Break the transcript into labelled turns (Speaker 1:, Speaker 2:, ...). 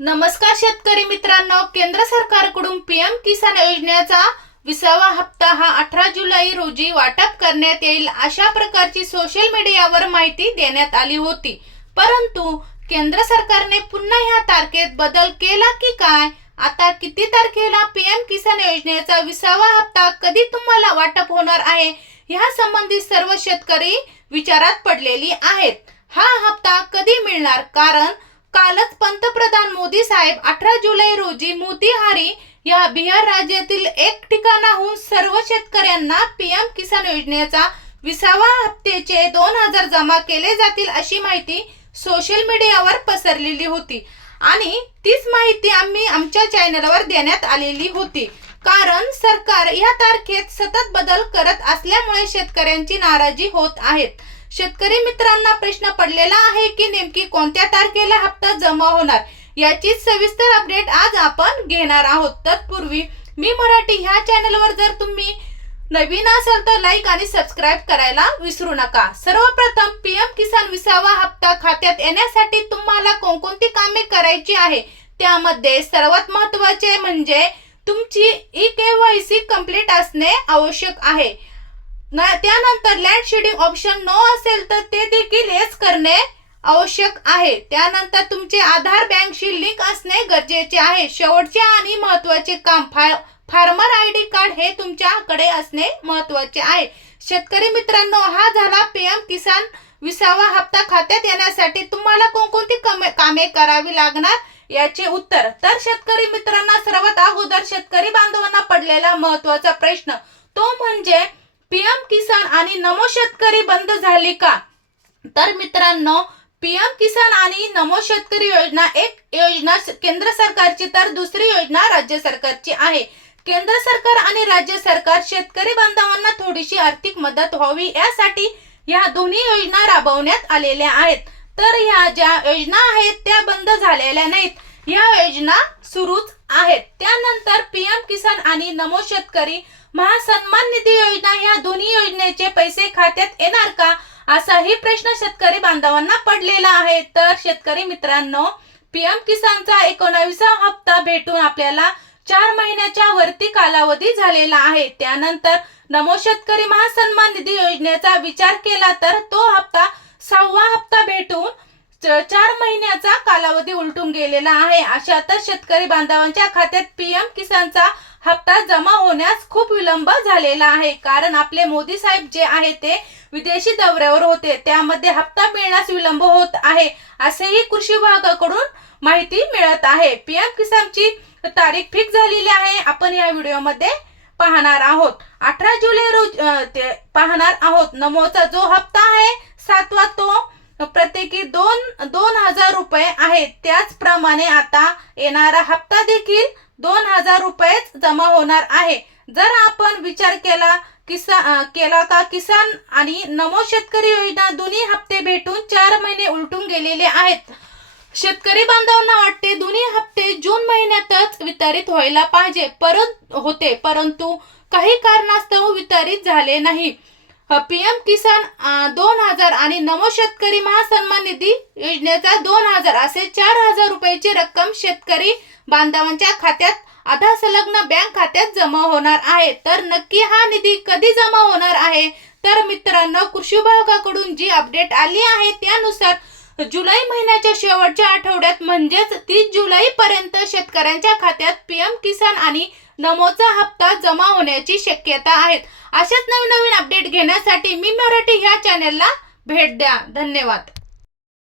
Speaker 1: नमस्कार शेतकरी मित्रांनो केंद्र सरकारकडून पीएम किसान योजनेचा विसावा हप्ता हा अठरा जुलै रोजी वाटप करण्यात येईल अशा प्रकारची सोशल मीडियावर माहिती देण्यात आली होती. परंतु केंद्र सरकारने पुन्हा ह्या तारखेत बदल केला की काय? आता किती तारखेला पीएम किसान योजनेचा विसावा हप्ता कधी तुम्हाला वाटप होणार आहे? ह्या संबंधित सर्व शेतकरी विचारात पडलेली आहेत. हा हप्ता कधी मिळणार? कारण कालच पंतप्रधान मोदी साहेब अठरा जुलै रोजी मोतीहारी या बिहार राज्यातील एक ठिकाणाहून सर्व शेतकऱ्यांना पीएम किसान योजनेचा विसावा हप्त्याचे दोन हजार जमा केले जातील अशी माहिती सोशल मीडियावर पसरलेली होती. आणि तीच माहिती आम्ही आमच्या चॅनलवर देण्यात आलेली होती. कारण सरकार या तारखेत सतत बदल करत असल्यामुळे शेतकऱ्यांची नाराजी होत आहेत. शेतकरी मित्रांना प्रश्न पडलेला आहे की नेमकी कोणत्या तारखेला हप्ता जमा होणार? याचीच सविस्तर अपडेट आज आपण घेणार आहोत. तत्पूर्वी मी मराठी ह्या चॅनलवर जर तुम्ही नवीन असाल तर लाईक आणि सबस्क्राईब करायला विसरू नका. सर्वप्रथम पीएम किसान विसावा हप्ता खात्यात येण्यासाठी तुम्हाला कोणकोणती कामे करायची आहे? त्यामध्ये सर्वात महत्त्वाचे म्हणजे तुमची E K Y C complete असणे आवश्यक आहे. त्यानंतर लँड शेडिंग ऑप्शन न असेल तर ते देखील येस करणे आवश्यक आहे. त्यानंतर तुमचे आधार बँकशी लिंक असणे गरजेचे आहे. शेवटचे आणि महत्त्वाचे काम फार्मर आय डी कार्ड हे तुमच्याकडे असणे महत्त्वाचे आहे. शेतकरी मित्रांनो हा झाला पीएम किसान विसावा हप्ता खात्यात येण्यासाठी तुम्हाला कोणकोणती कमे कामे करावी लागणार? याचे उत्तर. तर शेतकरी मित्रांना सर्वात अगोदर शेतकरी बांधवांना पडलेला महत्त्वाचा प्रश्न तो म्हणजे पीएम किसान आणि नमो शेतकरी बंद झाली का? तर मित्रांनो पीएम किसान आणि नमो शेतकरी योजना एक योजना स- केंद्र सरकारची तर दुसरी योजना राज्य सरकारची आहे. केंद्र सरकार आणि राज्य सरकार शेतकरी बांधवांना थोडीशी आर्थिक मदत व्हावी यासाठी या दोन्ही योजना राबवण्यात आलेल्या आहेत. तर ह्या ज्या योजना आहेत त्या बंद झालेल्या नाहीत. या योजना सुरूच आहेत. त्यानंतर पीएम किसान आणि नमो शेतकरी महासन्मान निधी योजना ह्या योजनेचे पैसे खात्यात येणार का? असाही प्रश्न शेतकरी बांधवांना पडलेला आहे. तर शेतकरी मित्रांनो पीएम किसानचा एकोणावीसा हप्ता भेटून आपल्याला चार महिन्याच्या वरती कालावधी झालेला आहे. त्यानंतर नमो शेतकरी महासन्मान निधी योजनेचा विचार केला तर तो हप्ता सहावा हप्ता भेटून चार महिन्याचा कालावधी उलटून गेलेला आहे. अशातच शेतकरी बांधवांच्या खात्यात पीएम किसानचा हप्ता जमा होण्यास खूप विलंब झालेला आहे. कारण आपले मोदी साहेब जे आहे ते विदेशी दौऱ्यावर होते. त्यामध्ये हप्ता मिळण्यास विलंब होत आहे असेही कृषी विभागाकडून माहिती मिळत आहे. पीएम किसानची तारीख फिक्स झालेली आहे. आपण या व्हिडिओमध्ये पाहणार आहोत. अठरा जुलै रोज ते पाहणार आहोत. नमोचा जो हप्ता आहे सातवा तो प्रत्येकी दोन दोन हजार रुपये आहेत. त्याचप्रमाणे आता येणारा हप्ता देखील दोन हजार रुपयेच जमा होणार आहे. जर आपण विचार केला किसा केला का किसान आणि नमो शेतकरी योजना दोन्ही हप्ते भेटून चार महिने उलटून गेलेले आहेत. शेतकरी बांधवांना वाटते दोन्ही हप्ते जून महिन्यातच वितरित व्हायला पाहिजे. परत होते परंतु काही कारणास्तव वितरित झाले नाही. पीएम किसान दोन हजार आणि नमो शेतकरी महासन्मान निधी योजनेचा दोन हजार असे चार हजार रुपयाची रक्कम शेतकरी बांधवांच्या खात्यात आधा संलग्न बँक खात्यात जमा होणार आहे. तर नक्की हा निधी कधी जमा होणार आहे? तर मित्रांनो कृषी विभागाकडून जी अपडेट आली आहे त्यानुसार जुलै महिन्याच्या शेवटच्या आठवड्यात म्हणजेच तीस जुलै पर्यंत शेतकऱ्यांच्या खात्यात पीएम किसान आणि नमोचा हप्ता जमा होण्याची शक्यता आहेत अशाच नवीन नवीन अपडेट घेण्यासाठी मी मराठी ह्या चॅनेलला भेट द्या. धन्यवाद.